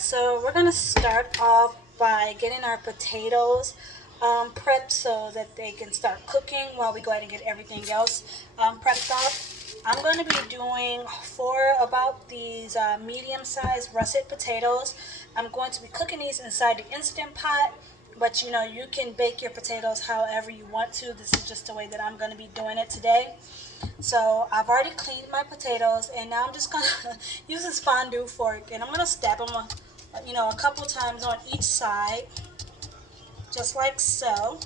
Alright, so we're going to start off by getting our potatoes prepped so that they can start cooking while we go ahead and get everything else prepped off. I'm going to be doing about these medium-sized russet potatoes. I'm going to be cooking these inside the Instant Pot, but you know, you can bake your potatoes however you want to. This is just the way that I'm going to be doing it today. So I've already cleaned my potatoes, and now I'm just gonna use this fondue fork, and I'm gonna stab them, a couple times on each side, just like so.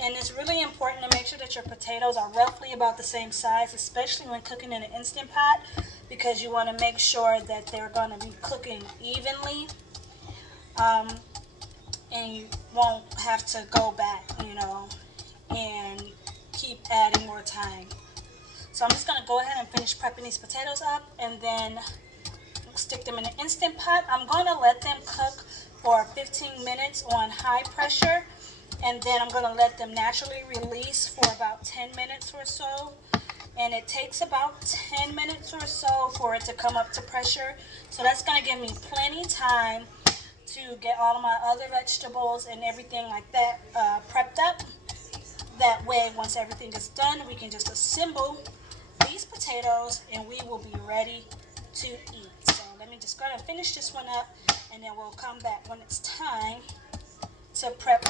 And it's really important to make sure that your potatoes are roughly about the same size, especially when cooking in an Instant Pot, because you want to make sure that they're going to be cooking evenly, and you won't have to go back, and keep adding more time. So I'm just going to go ahead and finish prepping these potatoes up, and then stick them in an Instant Pot. I'm going to let them cook for 15 minutes on high pressure, and then I'm going to let them naturally release for about 10 minutes or so. And it takes about 10 minutes or so for it to come up to pressure. So that's going to give me plenty time to get all of my other vegetables and everything like that prepped up. That way, once everything is done, we can just assemble these potatoes and we will be ready to eat. So let me just go ahead and finish this one up, and then we'll come back when it's time to prep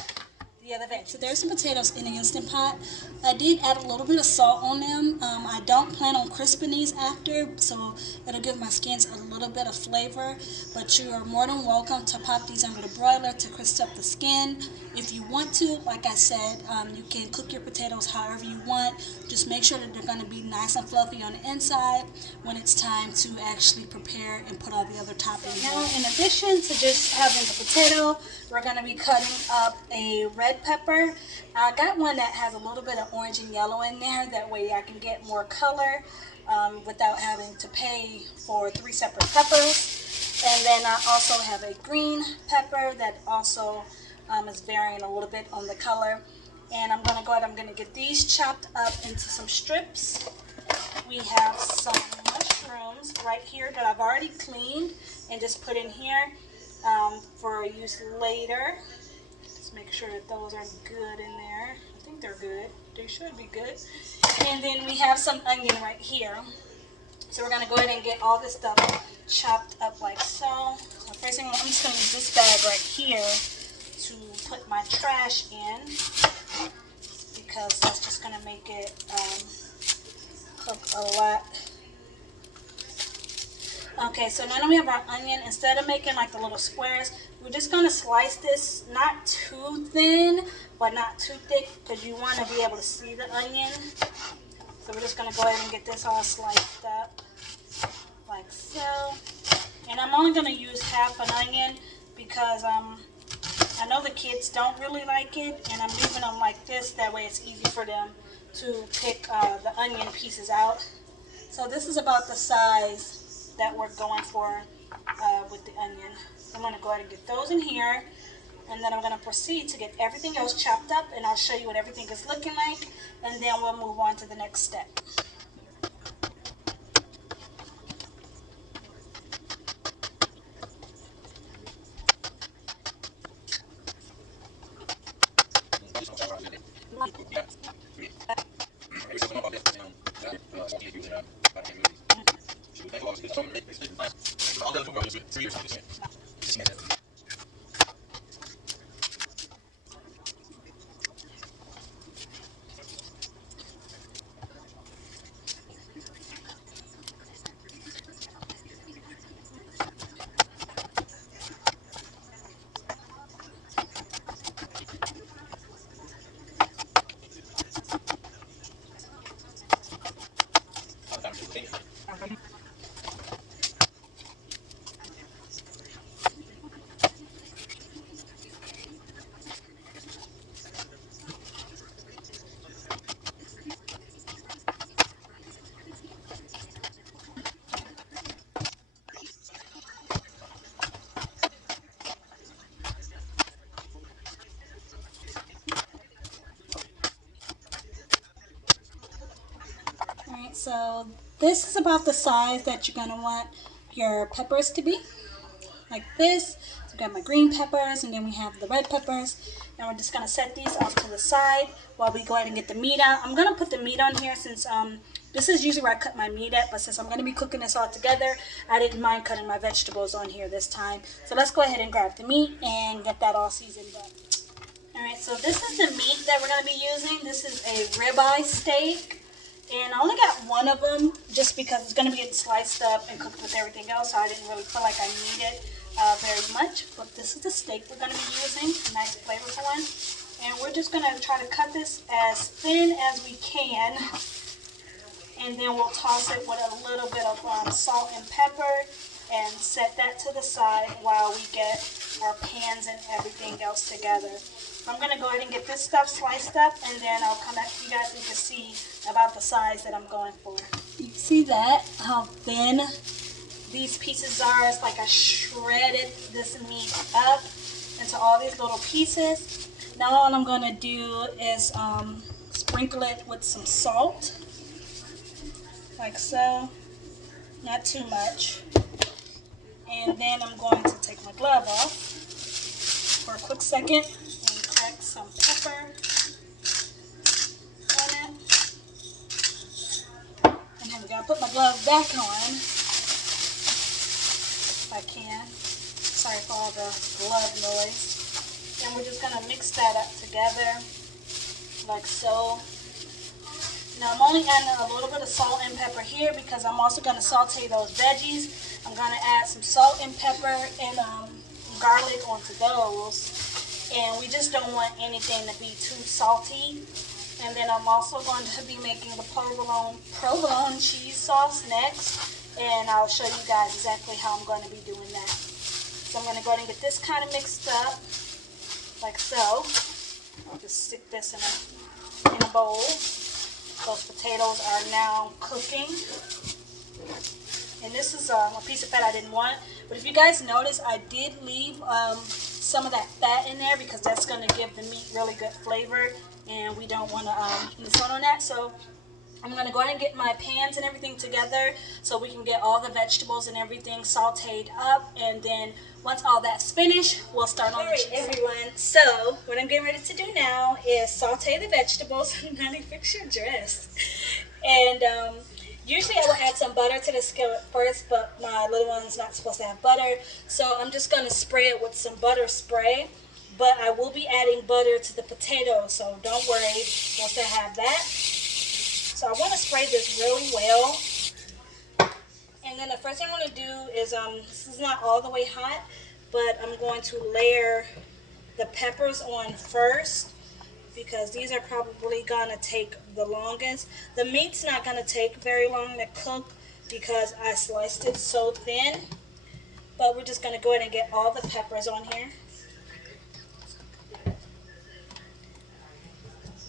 the other veg. So there's some potatoes in the Instant Pot. I did add a little bit of salt on them. I don't plan on crisping these after, so it'll give my skins a little bit of flavor, but you are more than welcome to pop these under the broiler to crisp up the skin. If you want to, like I said, you can cook your potatoes however you want. Just make sure that they're going to be nice and fluffy on the inside when it's time to actually prepare and put all the other toppings. Now, in addition to just having the potato, we're going to be cutting up a red pepper. I got one that has a little bit of orange and yellow in there. That way I can get more color without having to pay for 3 separate peppers. And then I also have a green pepper that also is varying a little bit on the color. And I'm going to go ahead, I'm going to get these chopped up into some strips. We have some mushrooms right here that I've already cleaned and just put in here for use later. Just make sure that those are good in there. I think they're good. They should be good. And then we have some onion right here. So we're going to go ahead and get all this stuff chopped up like so. So first thing, I'm just going to use this bag right here to put my trash in, because that's just going to make it cook a lot. Okay, so now that we have our onion, instead of making like the little squares, we're just going to slice this not too thin, but not too thick, because you want to be able to see the onion. So we're just going to go ahead and get this all sliced up like so. And I'm only going to use half an onion because I know the kids don't really like it, and I'm leaving them like this. That way it's easy for them to pick the onion pieces out. So this is about the size that we're going for with the onion. I'm going to go ahead and get those in here, and then I'm going to proceed to get everything else chopped up, and I'll show you what everything is looking like, and then we'll move on to the next step. Alright, so this is about the size that you're going to want. your peppers to be, like this. So I got my green peppers, and then we have the red peppers. And we're just gonna set these off to the side while we go ahead and get the meat out. I'm gonna put the meat on here since this is usually where I cut my meat at, but since I'm gonna be cooking this all together, I didn't mind cutting my vegetables on here this time. So let's go ahead and grab the meat and get that all seasoned up. Alright, so this is the meat that we're gonna be using. This is a ribeye steak. And I only got one of them just because it's going to be getting sliced up and cooked with everything else. So I didn't really feel like I needed very much. But this is the steak we're going to be using. A nice flavorful one. And we're just going to try to cut this as thin as we can. And then we'll toss it with a little bit of salt and pepper. And set that to the side while we get our pans and everything else together. I'm going to go ahead and get this stuff sliced up, and then I'll come back to you guys so you can see about the size that I'm going for. You see that? How thin these pieces are? It's like I shredded this meat up into all these little pieces. Now all I'm going to do is sprinkle it with some salt, like so. Not too much. And then I'm going to take my glove off for a quick second and crack some pepper on it. And then we gotta put my glove back on if I can. Sorry for all the glove noise. And we're just gonna mix that up together like so. Now I'm only adding a little bit of salt and pepper here because I'm also gonna saute those veggies. I'm going to add some salt and pepper and garlic onto those. And we just don't want anything to be too salty. And then I'm also going to be making the provolone cheese sauce next. And I'll show you guys exactly how I'm going to be doing that. So I'm going to go ahead and get this kind of mixed up, like so. I'll just stick this in a bowl. Those potatoes are now cooking. And this is a piece of fat I didn't want. But if you guys notice, I did leave some of that fat in there because that's going to give the meat really good flavor. And we don't want to miss out on that. So I'm going to go ahead and get my pans and everything together so we can get all the vegetables and everything sauteed up. And then once all that's finished, we'll start on the cheese. Alright everyone, so what I'm getting ready to do now is saute the vegetables. Honey, fix your dress. And usually I will add some butter to the skillet first, but my little one's not supposed to have butter. So I'm just going to spray it with some butter spray. But I will be adding butter to the potatoes, so don't worry, we'll still have that. So I want to spray this really well. And then the first thing I'm going to do is, this is not all the way hot, but I'm going to layer the peppers on first, because these are probably going to take the longest. The meat's not going to take very long to cook because I sliced it so thin. But we're just going to go ahead and get all the peppers on here.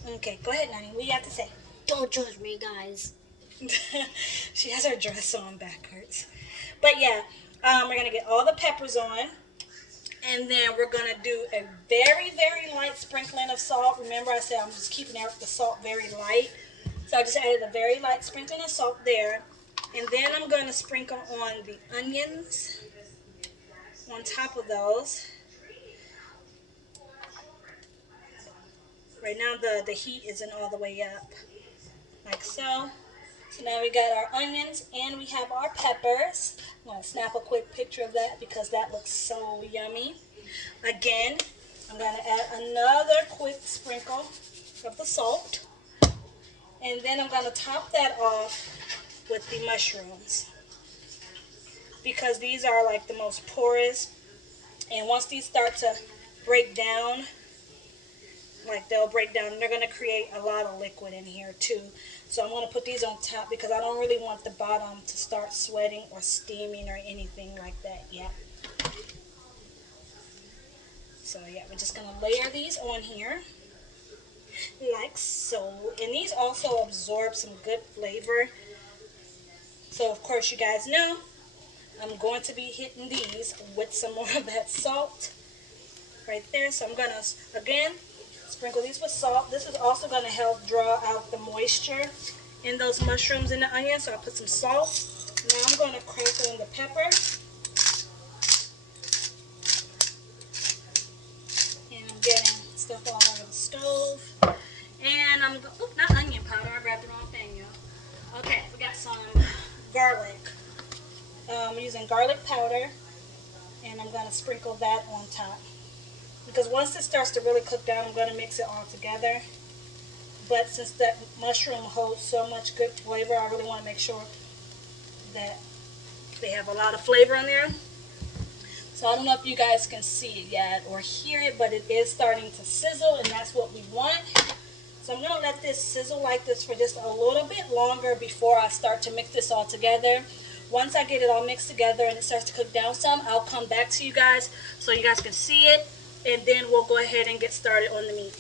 Okay, go ahead, Nani. What do you have to say? Don't judge me, guys. She has her dress on backwards. But yeah, we're going to get all the peppers on. And then we're going to do a very, very light sprinkling of salt. Remember I said I'm just keeping the salt very light. So I just added a very light sprinkling of salt there. And then I'm going to sprinkle on the onions on top of those. Right now the heat isn't all the way up. Like so. So now we got our onions and we have our peppers. I'm going to snap a quick picture of that because that looks so yummy. Again, I'm going to add another quick sprinkle of the salt. And then I'm going to top that off with the mushrooms. Because these are like the most porous. And once these start to break down, like they'll break down, they're going to create a lot of liquid in here too. So I'm going to put these on top because I don't really want the bottom to start sweating or steaming or anything like that yet. So yeah, we're just going to layer these on here like so. And these also absorb some good flavor. So of course you guys know I'm going to be hitting these with some more of that salt right there. So I'm going to, again, sprinkle these with salt. This is also going to help draw out the moisture in those mushrooms and the onions. So I put some salt. Now I'm going to crackle in the pepper. And I'm getting stuff all over the stove. And I'm, not onion powder, I grabbed the wrong thing, y'all. Okay, we got some garlic. I'm using garlic powder, and I'm going to sprinkle that on top. Because once it starts to really cook down, I'm going to mix it all together. But since that mushroom holds so much good flavor, I really want to make sure that they have a lot of flavor in there. So I don't know if you guys can see it yet or hear it, but it is starting to sizzle, and that's what we want. So I'm going to let this sizzle like this for just a little bit longer before I start to mix this all together. Once I get it all mixed together and it starts to cook down some, I'll come back to you guys so you guys can see it, and then we'll go ahead and get started on the meat.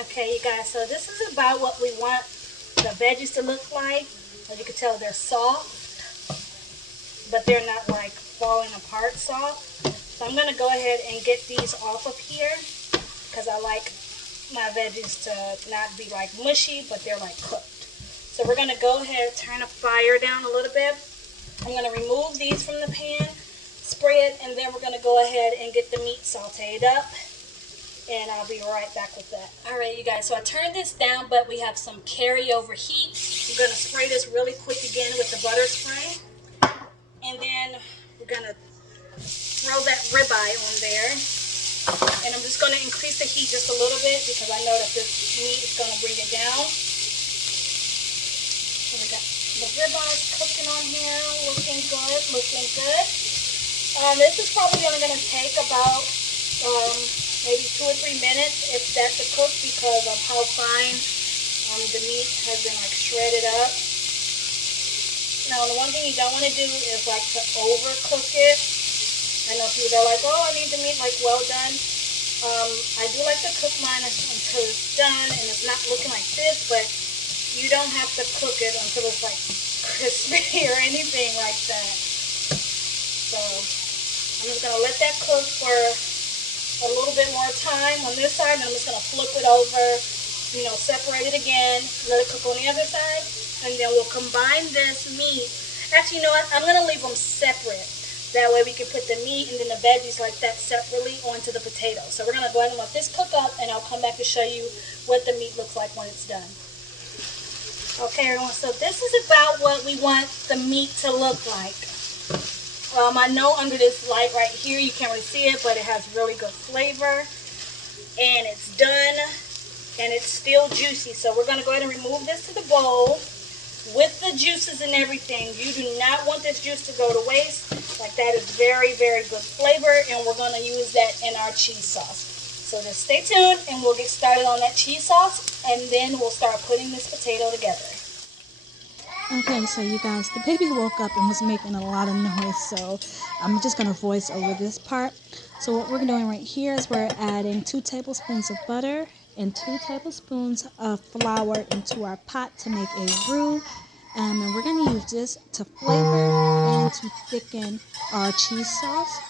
Okay, you guys, so this is about what we want the veggies to look like. As you can tell, they're soft, but they're not like falling apart soft. So I'm going to go ahead and get these off of here because I like my veggies to not be like mushy, but they're like cooked. So we're going to go ahead, turn the fire down a little bit. I'm going to remove these from the pan, spray it, and then we're going to go ahead and get the meat sauteed up. And I'll be right back with that. Alright, you guys, so I turned this down, but we have some carryover heat. I'm going to spray this really quick again with the butter spray. And then we're going to throw that ribeye on there. And I'm just going to increase the heat just a little bit because I know that this meat is going to bring it down. So we got the ribeye cooking on here, looking good, looking good. This is probably only going to take about maybe 2 or 3 minutes if that's a cook because of how fine the meat has been like shredded up. Now the one thing you don't want to do is like to overcook it. I know people are like, oh, I need the meat like well done. I do like to cook mine until it's done and it's not looking like this, but you don't have to cook it until it's like crispy or anything like that. So I'm just going to let that cook for a little bit more time on this side, and I'm just going to flip it over, separate it again, let it cook on the other side, and then we'll combine this meat. Actually, you know what? I'm going to leave them separate. That way we can put the meat and then the veggies like that separately onto the potatoes. So we're going to go ahead and let this cook up, and I'll come back to show you what the meat looks like when it's done. Okay, everyone, so this is about what we want the meat to look like. I know under this light right here you can't really see it, but it has really good flavor, and it's done, and it's still juicy. So we're going to go ahead and remove this to the bowl with the juices and everything. You do not want this juice to go to waste. Like, that is very, very good flavor, and we're going to use that in our cheese sauce. So just stay tuned, and we'll get started on that cheese sauce, and then we'll start putting this potato together. Okay, so you guys, the baby woke up and was making a lot of noise, so I'm just going to voice over this part. So what we're doing right here is we're adding 2 tablespoons of butter and 2 tablespoons of flour into our pot to make a roux. And we're going to use this to flavor and to thicken our cheese sauce.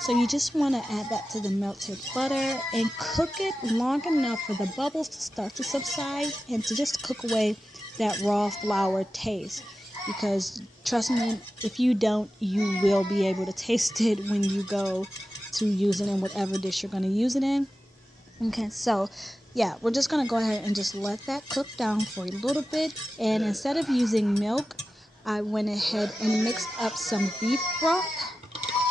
So you just want to add that to the melted butter and cook it long enough for the bubbles to start to subside and to just cook away that raw flour taste. Because trust me, if you don't, you will be able to taste it when you go to use it in whatever dish you're going to use it in. Okay, so yeah, we're just going to go ahead and just let that cook down for a little bit. And instead of using milk, I went ahead and mixed up some beef broth.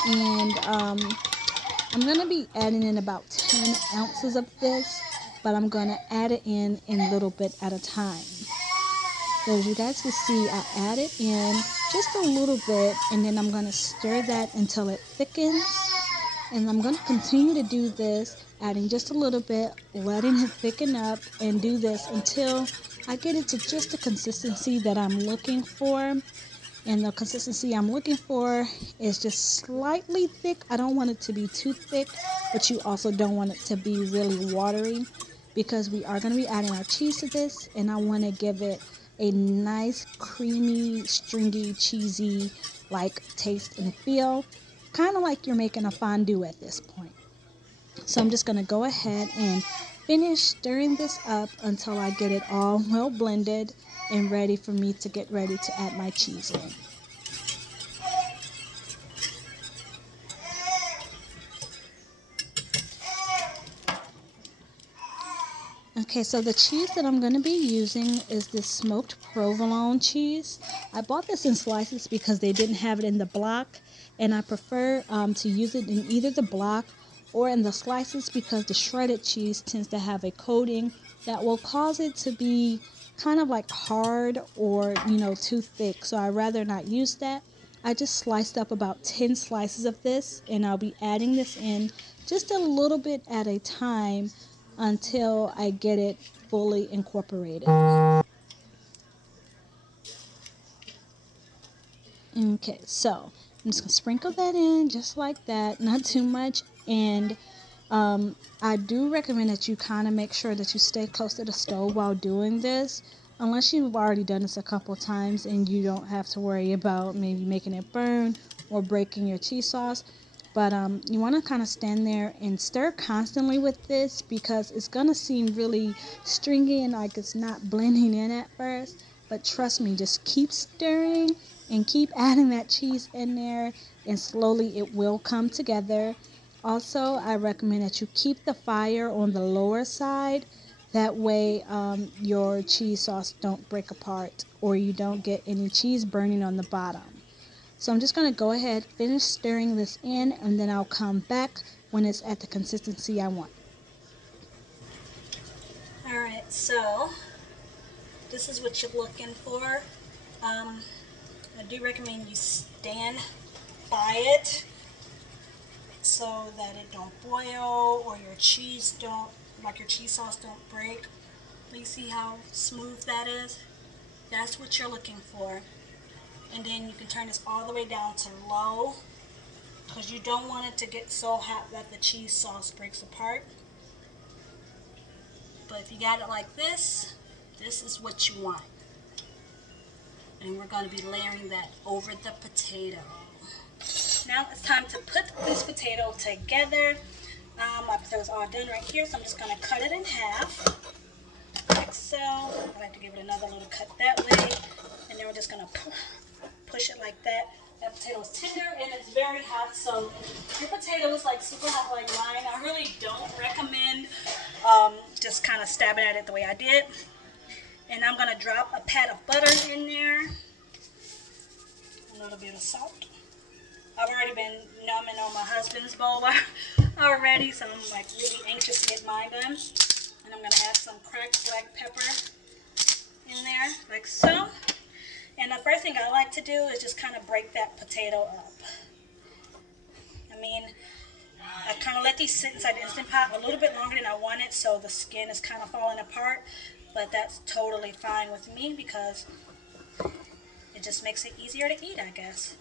And I'm going to be adding in about 10 ounces of this, but I'm going to add it in a little bit at a time. So as you guys can see, I added in just a little bit, and then I'm going to stir that until it thickens. And I'm going to continue to do this, adding just a little bit, letting it thicken up, and do this until I get it to just the consistency that I'm looking for. And the consistency I'm looking for is just slightly thick. I don't want it to be too thick, but you also don't want it to be really watery, because we are going to be adding our cheese to this, and I want to give it a nice creamy, stringy, cheesy like taste and feel, kind of like you're making a fondue at this point. So I'm just going to go ahead and finish stirring this up until I get it all well blended and ready for me to get ready to add my cheese in. Okay, so the cheese that I'm going to be using is this smoked provolone cheese. I bought this in slices because they didn't have it in the block, and I prefer to use it in either the block or in the slices because the shredded cheese tends to have a coating that will cause it to be kind of like hard or, too thick. So I'd rather not use that. I just sliced up about 10 slices of this, and I'll be adding this in just a little bit at a time until I get it fully incorporated. Okay, so I'm just going to sprinkle that in just like that, not too much. And I do recommend that you kind of make sure that you stay close to the stove while doing this, unless you've already done this a couple times and you don't have to worry about maybe making it burn or breaking your cheese sauce. But you want to kind of stand there and stir constantly with this because it's going to seem really stringy and like it's not blending in at first. But trust me, just keep stirring and keep adding that cheese in there, and slowly it will come together. Also, I recommend that you keep the fire on the lower side. That way your cheese sauce don't break apart or you don't get any cheese burning on the bottom. So I'm just going to go ahead, finish stirring this in, and then I'll come back when it's at the consistency I want. Alright, so this is what you're looking for. I do recommend you stand by it so that it don't boil or your cheese your cheese sauce don't break. You see how smooth that is? That's what you're looking for. And then you can turn this all the way down to low because you don't want it to get so hot that the cheese sauce breaks apart. But if you got it like this is what you want. And we're going to be layering that over the potato. Now it's time to put this potato together. My potato's all done right here, so I'm just going to cut it in half, like so. I like to give it another little cut that way, and then we're just going to push it like that. That potato is tender and it's very hot, so if your potato is like super hot like mine, I really don't recommend just kind of stabbing at it the way I did. And I'm going to drop a pat of butter in there, a little bit of salt. I've already been numbing on my husband's bowl already, so I'm like really anxious to get mine done. And I'm going to add some cracked black pepper in there, like so. And the first thing I like to do is just kind of break that potato up. I kind of let these sit inside the Instant Pot a little bit longer than I wanted, so the skin is kind of falling apart. But that's totally fine with me because it just makes it easier to eat, I guess.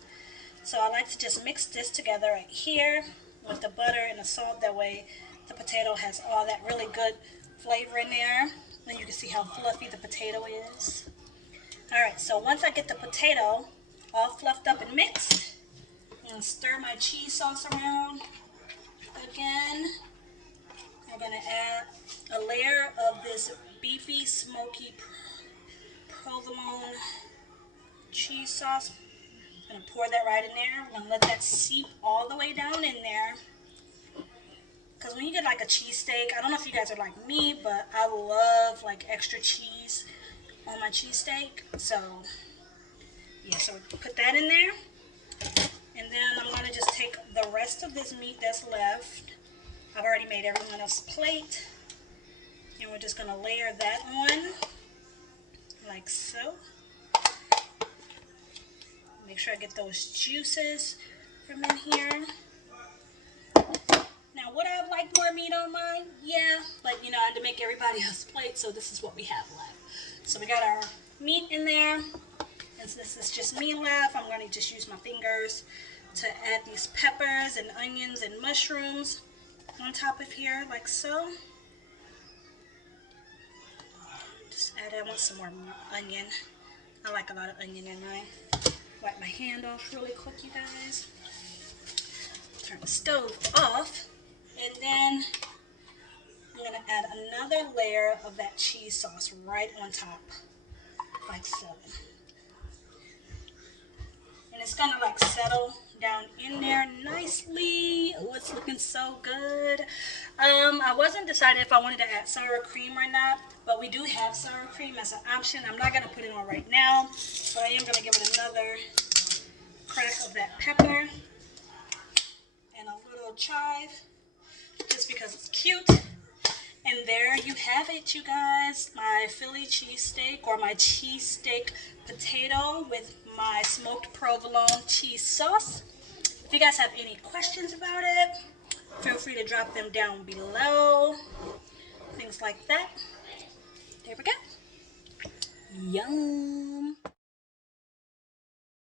So I like to just mix this together right here with the butter and the salt. That way the potato has all that really good flavor in there. And you can see how fluffy the potato is. Alright, so once I get the potato all fluffed up and mixed, I'm going to stir my cheese sauce around again. I'm going to add a layer of this beefy, smoky provolone cheese sauce. I'm going to pour that right in there. I'm going to let that seep all the way down in there. Because when you get like a cheesesteak, I don't know if you guys are like me, but I love like extra cheese on my cheesesteak. So, yeah, so put that in there. And then I'm going to just take the rest of this meat that's left. I've already made everyone else's plate. And we're just going to layer that on like so. Make sure I get those juices from in here. Now, would I have liked more meat on mine? Yeah, but I had to make everybody else's plate, so this is what we have left. So we got our meat in there, and since this is just me left, I'm going to just use my fingers to add these peppers and onions and mushrooms on top of here, like so. I want some more onion. I like a lot of onion in mine. Wipe my hand off really quick, you guys. Turn the stove off. And then I'm going to add another layer of that cheese sauce right on top. Like so. And it's going to like settle down in there nicely. Oh, it's looking so good. I wasn't decided if I wanted to add sour cream or not, but we do have sour cream as an option. I'm not going to put it on right now, but I am going to give it another crack of that pepper and a little chive just because it's cute. And there you have it, you guys. My Philly cheesesteak or my cheesesteak potato with my smoked provolone cheese sauce. If you guys have any questions about it, feel free to drop them down below. Things like that. There we go. Yum.